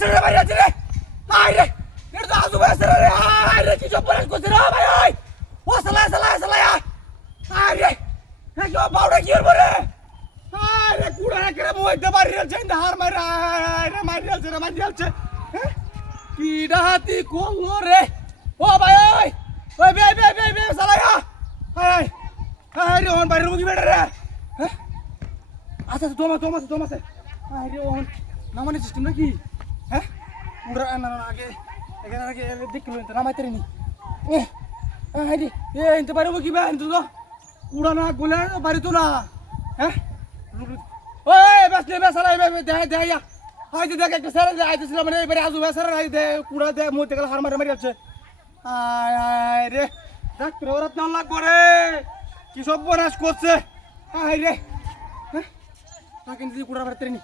আছে রে ভাই আছে রে আয় রে এটা তো আজু ভাই আছে রে আয় রে কি সব পরাস করছে রে ভাই ওই ও সালা আয় রে হ্যাঁ কি বাউডা কি হল রে আয় রে কুড়া করে বইতে পারি রে চেন্দা হার মার আয় রে মারিয়ালছে হ্যাঁ কি ডাহাতি করলো রে ও ভাই ওই বে সালা আয় আয় রে ওন বাইরে মুগি বেটা রে হ্যাঁ আচ্ছা তোমাসে আয় রে ওন নামানি সিস্টেম নাকি হ্যাঁ পুরা না আগে এখানে আগে দেখলো তো নামাইতে নি আয় রে ইনতে বাইরে মুগি বে ইনতো তো পুরা না গোলে বাড়ি তো না হ্যাঁ ওই বেসলে সালা দেয়া হয়তো দেখ একটা স্যার আইতেছিল মানে এবারে আজু স্যার আই দে কুড়া দে মধ্যে গেল হার মারি যাচ্ছে আয় রে দেখ প্ররাত না লাগবো রে কি সব বনাস করছে আয় রে হ্যাঁ তাকে যদি কুড়া বাড়তে নি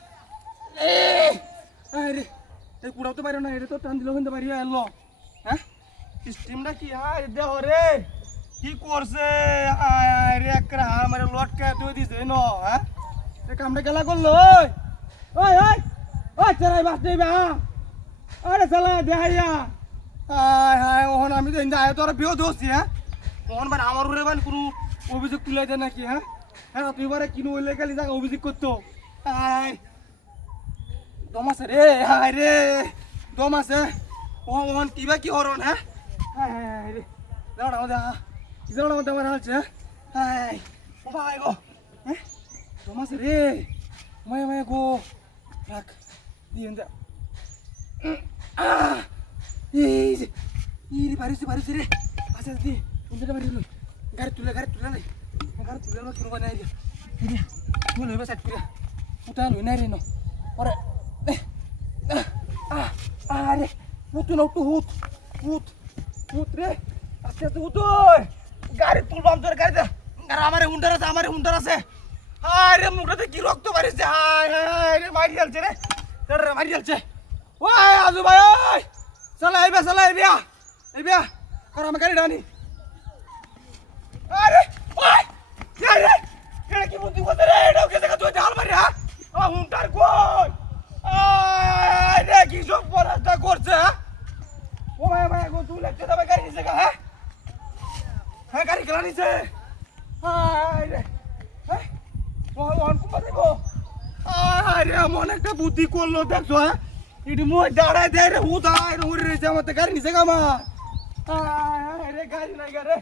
আয় রে এই কুড়াও তো পারো না এটা তো টান দিল কিন্তু বাড়ি এলো হ্যাঁ সিস্টেমটা কি হায় দেহ রে কি করছে আয় রে একটা হার মারে লটকা তুই দিছে ন হ্যাঁ এই কামটা গেলা করলো ওই ওই চলাই বাস দেবে আরে চলা দেখাইয়া হায় ওহন আমি তো হিন্দা আয় তোরা বিয়ে ধরছি হ্যাঁ ওহন মানে আমার উপরে মানে কোনো অভিযোগ তুলে দেয় নাকি হ্যাঁ হ্যাঁ তুই বারে কিনো হইলে গেলি যাকে অভিযোগ করতো হায় দম আছে রে হায় রে দম আছে ওহন কিবা কি হরণ হ্যাঁ হায় রে দাঁড়া মধ্যে আমার হালছে হায় ও ভাই গো হ্যাঁ দম আছে রে মায়া গো রাখ দিয়ে যা বাড়িছে রে আচ্ছা দি উন্ডাটা বাড়ি লই গাড়ি তুলে নাই শুরু বানাই দিয়া তুই লইবা সাইড করে উঠা লই নাই রে ন আরে আরে হুত রে আস্তে হুত গাড়ি তুলবাম তোর গাড়িতে আর আমারে হুন্ডার আছে আরে মুখটাতে কি রক্ত বাড়িছে হায় রে মারি যাচ্ছে রে মারি যাচ্ছে ওই আজু ভাই ওই চলা এই বিয়া কর আমার গাড়ি ডানি আরে ওই রে এটা কি বুদ্ধি করতে রে এটাও কে জায়গা তুই হাল মারি হ্যাঁ হুন্ডার কই রে কি সব পরাস্তা করছে হ্যাঁ ও ভাই গো তুই লাগছে তবে গাড়ি নিছে হ্যাঁ গাড়ি গেলা নিছে রে হ্যাঁ ওহন কুমা দেব আরে এমন একটা বুদ্ধি করলো দেখছো হ্যাঁ এটি মই দাঁড়ায় দেয় রে হুত আয় রে রয়েছে আমার গাড়ি নিছে গামা রে গাড়ি নাই গাড়ি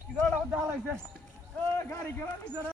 কি দাঁড়াও দাঁড়াইছে গাড়ি গেলা নিছে